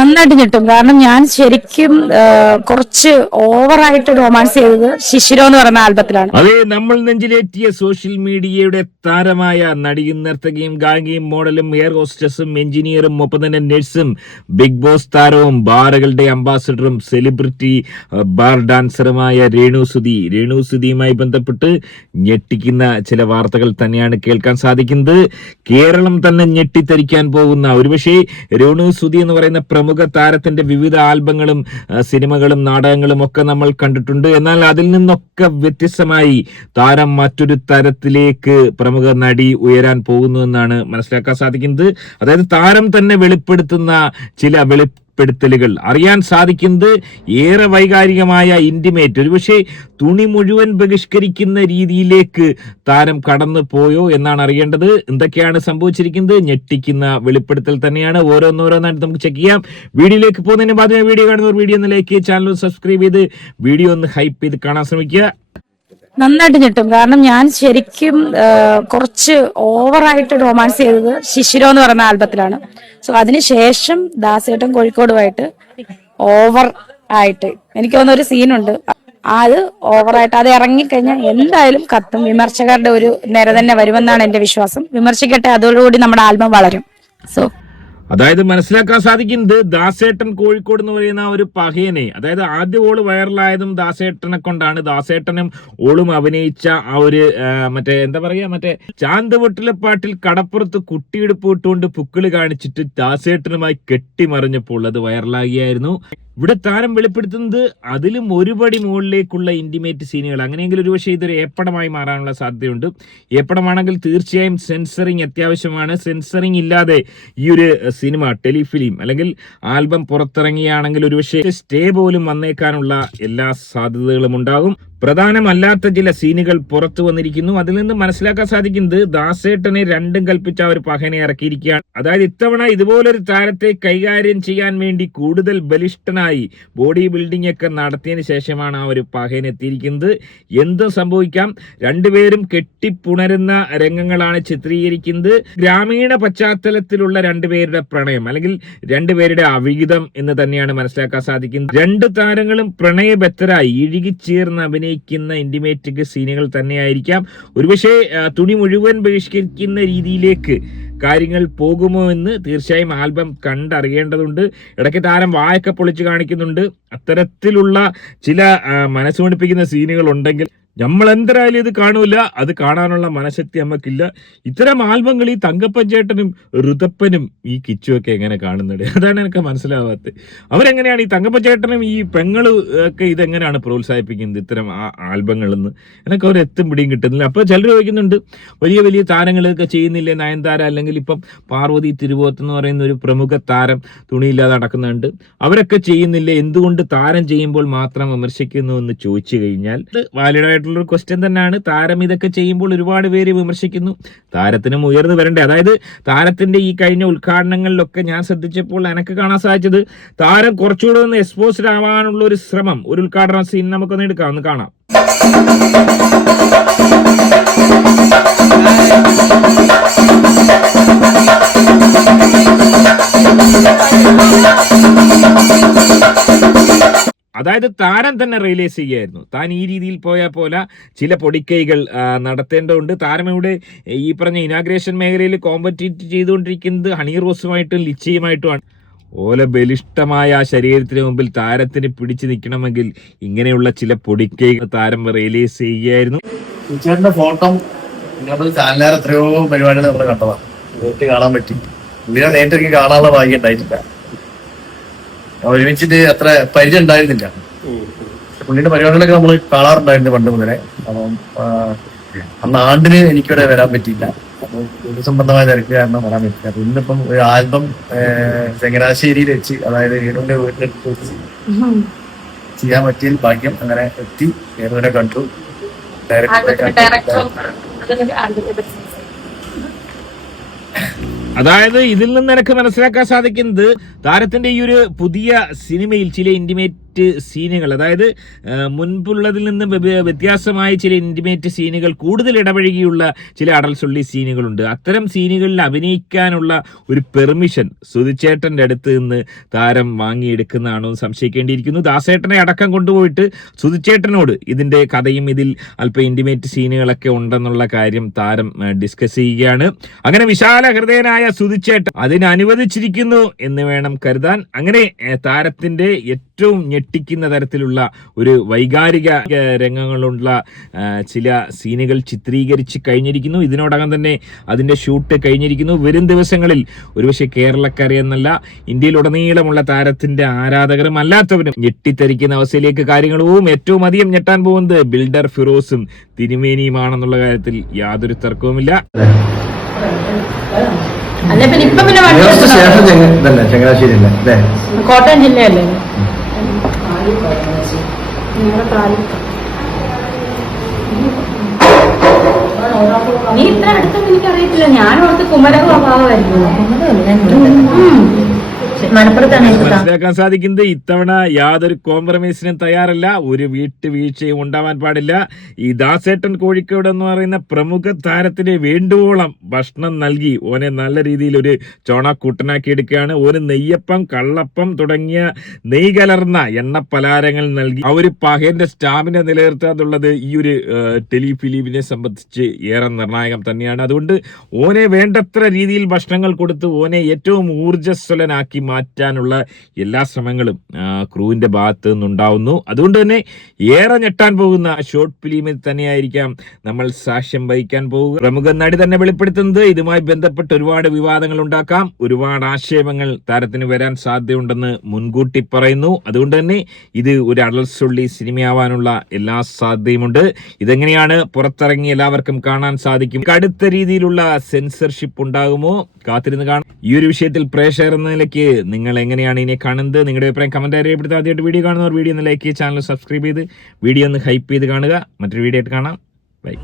നന്നായിട്ട് കിട്ടും കാരണം ഞാൻ ശരിക്കും കുറച്ച് ഓവറായിട്ട് റൊമാൻസ് ചെയ്തത് ശിശിരോ എന്ന് പറയുന്ന ആൽബത്തിലാണ്. അതെ നമ്മൾ നെഞ്ചിലേറ്റിയ സോഷ്യൽ മീഡിയയുടെ താരമായ നടിയും നർത്തകിയും ഗായികയും മോഡലും എയർ ഹോസ്റ്റസും എഞ്ചിനീയറും ഒപ്പം തന്നെ നഴ്സും ബിഗ് ബോസ് താരവും ബാറുകളുടെ അംബാസഡറും സെലിബ്രിറ്റി ബാർ ഡാൻസറുമായ രേണു സുധി. രേണു സുധിയുമായി ബന്ധപ്പെട്ട് ഞെട്ടിക്കുന്ന ചില വാർത്തകൾ തന്നെയാണ് കേൾക്കാൻ സാധിക്കുന്നത്. കേരളം തന്നെ ഞെട്ടിത്തരിക്കാൻ പോകുന്ന ഒരുപക്ഷെ രേണു സുധി എന്ന് പറയുന്ന പ്രമുഖ താരത്തിന്റെ വിവിധ ആൽബങ്ങളും സിനിമകളും നാടകങ്ങളും ഒക്കെ നമ്മൾ കണ്ടിട്ടുണ്ട്. എന്നാൽ അതിൽ നിന്നൊക്കെ വ്യത്യസ്തമായി താരം മറ്റൊരു തരത്തിലേക്ക് പ്രമുഖ നടി ഉയരാൻ പോകുന്നു എന്നാണ് മനസ്സിലാക്കാൻ സാധിക്കുന്നത്. അതായത് താരം തന്നെ വെളിപ്പെടുത്തുന്ന ചില വെളിപ്പെടുത്തലുകൾ. അറിയാൻ സാധിക്കുന്നത് ഏറെ വൈകാരികമായ ഇന്റിമേറ്റ് ഒരുപക്ഷെ തുണി മുഴുവൻ ബഹിഷ്കരിക്കുന്ന രീതിയിലേക്ക് താരം കടന്നു പോയോ എന്നാണ് അറിയേണ്ടത്. എന്തൊക്കെയാണ് സംഭവിച്ചിരിക്കുന്നത്? ഞെട്ടിക്കുന്ന വെളിപ്പെടുത്തൽ തന്നെയാണ്. ഓരോന്നോരോന്നായിട്ട് നമുക്ക് ചെക്ക് ചെയ്യാം. വീഡിയോയിലേക്ക് പോകുന്നതിന് ആദ്യമേ വീഡിയോ കാണുന്നവർ വീഡിയോ ഒന്ന് ലൈക്ക് ചെയ്യുക ചാനൽ സബ്സ്ക്രൈബ് ചെയ്ത് വീഡിയോ ഒന്ന് ഹൈപ്പ് ചെയ്ത് കാണാൻ ശ്രമിക്കുക. നന്നായിട്ട് ഞെട്ടും. കാരണം ഞാൻ ശരിക്കും കുറച്ച് ഓവറായിട്ട് റൊമാൻസ് ചെയ്തത് ശിശിരോ എന്ന് പറയുന്ന ആൽബത്തിലാണ്. സോ അതിനുശേഷം ദാസേട്ടൻ കോഴിക്കോടുമായിട്ട് ഓവർ ആയിട്ട് എനിക്ക് തോന്നുന്ന ഒരു സീനുണ്ട് അത് ഓവറായിട്ട് അത് ഇറങ്ങിക്കഴിഞ്ഞാൽ എന്തായാലും കത്തും. വിമർശകരുടെ ഒരു നിര തന്നെ വരുമെന്നാണ് എന്റെ വിശ്വാസം. വിമർശിക്കട്ടെ അതോടുകൂടി നമ്മുടെ ആൽബം വളരും. സോ അതായത് മനസ്സിലാക്കാൻ സാധിക്കുന്നത് ദാസേട്ടൻ കോഴിക്കോട് എന്ന് പറയുന്ന ഒരു പഹയനെ അതായത് ആദ്യ ഓൾ വൈറലായതും ദാസേട്ടനെ കൊണ്ടാണ് ദാസേട്ടനും ഓളും അഭിനയിച്ച ആ ഒരു മറ്റേ എന്താ പറയാ മറ്റേ ചാന്ത് പാട്ടിൽ കടപ്പുറത്ത് കുട്ടിയെടുപ്പ് ഇട്ടുകൊണ്ട് പുക്കിൾ കാണിച്ചിട്ട് ദാസേട്ടനുമായി കെട്ടിമറിഞ്ഞപ്പോൾ അത് വൈറലാകിയായിരുന്നു. ഇവിടെ താരം വെളിപ്പെടുത്തുന്നത് അതിലും ഒരുപടി മുകളിലേക്കുള്ള ഇന്റിമേറ്റ് സീനുകൾ അങ്ങനെയെങ്കിൽ ഒരുപക്ഷെ ഇതൊരു ഏപ്പടമായി മാറാനുള്ള സാധ്യതയുണ്ട്. ഏപ്പടമാണെങ്കിൽ തീർച്ചയായും സെൻസറിങ് അത്യാവശ്യമാണ്. സെൻസറിങ് ഇല്ലാതെ ഈ ഒരു സിനിമ ടെലിഫിലിം അല്ലെങ്കിൽ ആൽബം പുറത്തിറങ്ങിയാണെങ്കിൽ ഒരുപക്ഷെ സ്റ്റേ പോലും വന്നേക്കാനുള്ള എല്ലാ സാധ്യതകളും ഉണ്ടാകും. പ്രധാനമല്ലാത്ത ചില സീനുകൾ പുറത്തു വന്നിരിക്കുന്നു. അതിൽ നിന്ന് മനസ്സിലാക്കാൻ സാധിക്കുന്നത് ദാസേട്ടനെ രണ്ടും കൽപ്പിച്ച ഒരു പഹനെ ഇറക്കിയിരിക്കുകയാണ്. അതായത് ഇത്തവണ ഇതുപോലൊരു താരത്തെ കൈകാര്യം ചെയ്യാൻ വേണ്ടി കൂടുതൽ ബലിഷ്ഠനായി ബോഡി ബിൽഡിംഗ് ഒക്കെ നടത്തിയതിന് ശേഷമാണ് ആ ഒരു പഹൻ എത്തിയിരിക്കുന്നത്. എന്തും സംഭവിക്കാം. രണ്ടുപേരും കെട്ടിപ്പുണരുന്ന രംഗങ്ങളാണ് ചിത്രീകരിക്കുന്നത്. ഗ്രാമീണ പശ്ചാത്തലത്തിലുള്ള രണ്ടുപേരുടെ പ്രണയം അല്ലെങ്കിൽ രണ്ടുപേരുടെ അവിഹിതം എന്ന് തന്നെയാണ് മനസ്സിലാക്കാൻ സാധിക്കുന്നത്. രണ്ട് താരങ്ങളും പ്രണയബദ്ധരായി ഇഴുകിച്ചേർന്ന് അഭിനയിക്കുന്ന ഇന്റിമേറ്റ് സീനുകൾ തന്നെയായിരിക്കാം. ഒരുപക്ഷെ തുണി മുഴുവൻ ബഹിഷ്കരിക്കുന്ന രീതിയിലേക്ക് കാര്യങ്ങൾ പോകുമോ എന്ന് തീർച്ചയായും ആൽബം കണ്ടറിയേണ്ടതുണ്ട്. ഇടയ്ക്ക് താരം വായൊക്കെ പൊളിച്ച് കാണിക്കുന്നുണ്ട്. അത്തരത്തിലുള്ള ചില മനസ്സ് മനസ്സുമണിപ്പിക്കുന്ന സീനുകൾ ഉണ്ടെങ്കിൽ നമ്മൾ എന്തായാലും ഇത് കാണൂല. അത് കാണാനുള്ള മനഃശക്തി നമുക്കില്ല ഇത്തരം ആൽബങ്ങൾ ഈ തങ്കപ്പഞ്ചേട്ടനും ഋതപ്പനും ഈ കിച്ചുമൊക്കെ എങ്ങനെ കാണുന്നുണ്ട് അതാണ് എനിക്ക് മനസ്സിലാവാത്തത്. അവരെങ്ങനെയാണ് ഈ തങ്കപ്പഞ്ചേട്ടനും ഈ പെങ്ങൾ ഒക്കെ ഇതെങ്ങനെയാണ് പ്രോത്സാഹിപ്പിക്കുന്നത് ഇത്തരം ആൽബങ്ങളെന്ന് എനിക്ക് അവർ എത്തും പിടിയും കിട്ടുന്നില്ല. അപ്പോൾ ചിലർ ചോദിക്കുന്നുണ്ട് വലിയ വലിയ താരങ്ങളൊക്കെ ചെയ്യുന്നില്ലേ നയൻതാര? അല്ലെങ്കിൽ ഇപ്പം പാർവതി തിരുവോത്ത് എന്ന് പറയുന്ന ഒരു പ്രമുഖ താരം തുണിയില്ലാതെ നടക്കുന്നുണ്ട്. അവരൊക്കെ ചെയ്യുന്നില്ലേ? എന്തുകൊണ്ട് താരം ചെയ്യുമ്പോൾ മാത്രം വിമർശിക്കുന്നു എന്ന് ചോദിച്ചു കഴിഞ്ഞാൽ വാലിഡ് ആയിട്ടുള്ള ഒരു ക്വസ്റ്റ്യൻ തന്നെയാണ്. താരം ഇതൊക്കെ ചെയ്യുമ്പോൾ ഒരുപാട് പേര് വിമർശിക്കുന്നു. താരത്തിനും ഉയർന്നു വരണ്ടേ. അതായത് താരത്തിന്റെ ഈ കഴിഞ്ഞ ഉദ്ഘാടനങ്ങളിലൊക്കെ ഞാൻ ശ്രദ്ധിച്ചപ്പോൾ എനിക്ക് കാണാൻ സാധിച്ചത് താരം കുറച്ചുകൂടെ ഒന്ന് എക്സ്പോസ്ഡ് ആവാനുള്ള ഒരു ശ്രമം. ഒരു ഉദ്ഘാടന സീൻ നമുക്കൊന്ന് എടുക്കാം. ഒന്ന് കാണാം. അതായത് താരം തന്നെ റിയലൈസ് ചെയ്യുമായിരുന്നു താൻ ഈ രീതിയിൽ പോയാൽ പോലെ ചില പൊടിക്കൈകൾ നടത്തേണ്ടതുണ്ട്. താരം ഇവിടെ ഈ പറഞ്ഞ ഇനാഗ്രേഷൻ മേഖലയിൽ കോമ്പറ്റീറ്റ് ചെയ്തുകൊണ്ടിരിക്കുന്നത് ഹണി റോസുമായിട്ടും ലിച്ചിയുമായിട്ടുമാണ്. ഓല ബലിഷ്ടമായ ആ ശരീരത്തിന് മുമ്പിൽ താരത്തിന് പിടിച്ചു നിൽക്കണമെങ്കിൽ ഇങ്ങനെയുള്ള ചില പൊടിക്കൈകൾ താരം റിയലൈസ് ചെയ്യുകയായിരുന്നു. ചേട്ടന്റെ ഫോട്ടോ ചാനലുകാർ എത്രയോ പരിപാടികൾ നമ്മൾ കണ്ടതാണ്. കാണാൻ പറ്റി. നേരിട്ട് കാണാനുള്ള ഭാഗ്യം ഉണ്ടായിട്ടില്ല. ഒരുമിച്ചിട്ട് അത്ര പരിചയം ഉണ്ടായിരുന്നില്ല. പുള്ളിയുടെ പരിപാടികളൊക്കെ നമ്മൾ കാണാറുണ്ടായിരുന്നു പണ്ട് മുതലേ. അപ്പം അന്ന് ആണ്ടിന് എനിക്കിവിടെ വരാൻ പറ്റിയില്ല. അപ്പം സംബന്ധമായ തിരക്ക് കാരണം വരാൻ പറ്റില്ല അപ്പൊ ഇന്നിപ്പം ഒരു ആൽബം ചങ്ങനാശ്ശേരിയിൽ വെച്ച് അതായത് വീടിന്റെ വീട്ടിലെടുത്ത് വെച്ച് ചെയ്യാൻ പറ്റിയ ഭാഗ്യം അങ്ങനെ എത്തി. ഏറെ കണ്ടു? ഡയറക്ടറെ കണ്ടു. അതായത് ഇതിൽ നിന്ന് എനിക്ക് മനസ്സിലാക്കാൻ സാധിക്കുന്നത് താരത്തിന്റെ ഈ ഒരു പുതിയ സിനിമയിൽ ചില ഇന്റിമേറ്റ് ഇന്റിമേറ്റ് സീനുകൾ അതായത് മുൻപുള്ളതിൽ നിന്ന് വ്യ- വ്യത്യാസമായ ചില ഇന്റിമേറ്റ് സീനുകൾ കൂടുതൽ ഇടപഴകിയുള്ള ചില അടൽസുള്ളി സീനുകളുണ്ട് അത്തരം സീനുകളിൽ അഭിനയിക്കാനുള്ള ഒരു പെർമിഷൻ സുധിച്ചേട്ടന്റെ അടുത്ത് നിന്ന് താരം വാങ്ങിയെടുക്കുന്നതാണോ സംശയിക്കേണ്ടിയിരിക്കുന്നു. ദാസേട്ടനെ അടക്കം കൊണ്ടുപോയിട്ട് സുധിച്ചേട്ടനോട് ഇതിന്റെ കഥയും ഇതിൽ അല്പം ഇന്റിമേറ്റ് സീനുകളൊക്കെ ഉണ്ടെന്നുള്ള കാര്യം താരം ഡിസ്കസ് ചെയ്യുകയാണ്. അങ്ങനെ വിശാല ഹൃദയനായ സുധിച്ചേട്ടൻ അതിന് അനുവദിച്ചിരിക്കുന്നു എന്ന് വേണം കരുതാൻ. അങ്ങനെ താരത്തിന്റെ ഏറ്റവും ഞെട്ടിക്കുന്ന തരത്തിലുള്ള ഒരു വൈകാരിക രംഗങ്ങളുള്ള ചില സീനുകൾ ചിത്രീകരിച്ച് കഴിഞ്ഞിരിക്കുന്നു. ഇതിനോടകം തന്നെ അതിന്റെ ഷൂട്ട് കഴിഞ്ഞിരിക്കുന്നു. വരും ദിവസങ്ങളിൽ ഒരുപക്ഷെ കേരളക്കര എന്നല്ല ഇന്ത്യയിലുടനീളമുള്ള താരത്തിന്റെ ആരാധകരും അല്ലാത്തവരും ഞെട്ടിത്തരിക്കുന്ന അവസ്ഥയിലേക്ക് കാര്യങ്ങൾ പോവും ഏറ്റവും അധികം ഞെട്ടാൻ പോകുന്നത് ബിൽഡർ ഫിറോസും തിരുമേനിയുമാണെന്നുള്ള കാര്യത്തിൽ യാതൊരു തർക്കവുമില്ല. അല്ലെ പിന്നെ ഇപ്പൊ പിന്നെ വണ്ടി ദിവസത്തെ എടുക്കണോ? ശേഷം ചെങ്ങ- ഇതല്ലേ ചങ്ങനാശ്ശേരി അല്ലേ അല്ലേ കോട്ടയം ജില്ലയല്ലേ നീ ഇത്ര അടുത്തൊന്നും എനിക്കറിയത്തില്ല. ഞാൻ ഓർത്ത് കുമരകം അഭാവമായിരുന്നു മനസ്സിലാക്കാൻ സാധിക്കുന്നത് ഇത്തവണ യാതൊരു കോംപ്രമൈസിനും തയ്യാറല്ല ഒരു വീട്ടുവീഴ്ചയും ഉണ്ടാവാൻ പാടില്ല. ഈ ദാസേട്ടൻ കോഴിക്കോട് എന്ന് പറയുന്ന പ്രമുഖ താരത്തിന് വേണ്ടുവോളം ഭക്ഷണം നൽകി. ഓനെ നല്ല രീതിയിൽ ഒരു ചോണക്കൂട്ടനാക്കി എടുക്കുകയാണ്. ഓന് നെയ്യപ്പം കള്ളപ്പം തുടങ്ങിയ നെയ് കലർന്ന എണ്ണ പലഹാരങ്ങൾ നൽകി. ആ ഒരു പഹേന്റെ സ്റ്റാമിന നിലനിർത്താന്നുള്ളത് ഈ ഒരു ടെലിഫിലിമിനെ സംബന്ധിച്ച് ഏറെ നിർണായകം തന്നെയാണ്. അതുകൊണ്ട് ഓനെ വേണ്ടത്ര രീതിയിൽ ഭക്ഷണങ്ങൾ കൊടുത്ത് ഓനെ ഏറ്റവും ഊർജസ്വലനാക്കി മാറ്റാനുള്ള എല്ലാ ശ്രമങ്ങളും ക്രൂവിന്റെ ഭാഗത്തു നിന്നുണ്ടാവുന്നു അതുകൊണ്ട് തന്നെ ഏറെ ഞെട്ടാൻ പോകുന്ന ഷോർട്ട് ഫിലിമിൽ തന്നെയായിരിക്കാം നമ്മൾ സാക്ഷ്യം വഹിക്കാൻ പോവുക പ്രമുഖ നടി തന്നെ വെളിപ്പെടുത്തുന്നത് ഇതുമായി ബന്ധപ്പെട്ട് ഒരുപാട് വിവാദങ്ങൾ ഉണ്ടാക്കാം. ഒരുപാട് ആക്ഷേപങ്ങൾ താരത്തിന് വരാൻ സാധ്യതയുണ്ടെന്ന് മുൻകൂട്ടി പറയുന്നു. അതുകൊണ്ട് തന്നെ ഇത് ഒരു അടൽസുള്ളി സിനിമയാവാനുള്ള എല്ലാ സാധ്യതയുമുണ്ട്. ഇതെങ്ങനെയാണ് പുറത്തിറങ്ങി എല്ലാവർക്കും കാണാൻ സാധിക്കും? കടുത്ത രീതിയിലുള്ള സെൻസർഷിപ്പ് ഉണ്ടാകുമോ? കാത്തിരുന്ന് കാണാം. ഈ ഒരു വിഷയത്തിൽ പ്രേക്ഷകർ എന്ന നിലയ്ക്ക് നിങ്ങൾ എങ്ങനെയാണ് ഇനി കാണുന്നത്? നിങ്ങളുടെ അഭിപ്രായം കമന്റ് അറിയപ്പെടുത്തുക ആദ്യമായിട്ട് വീഡിയോ കാണുന്നവർ വീഡിയോ ഒന്ന് ലൈക്ക് ചെയ്യുക ചാനൽ സബ്സ്ക്രൈബ് ചെയ്ത് വീഡിയോ ഒന്ന് ഹൈപ്പ് ചെയ്ത് കാണുക. മറ്റൊരു വീഡിയോ ആയിട്ട് കാണാം. ബൈ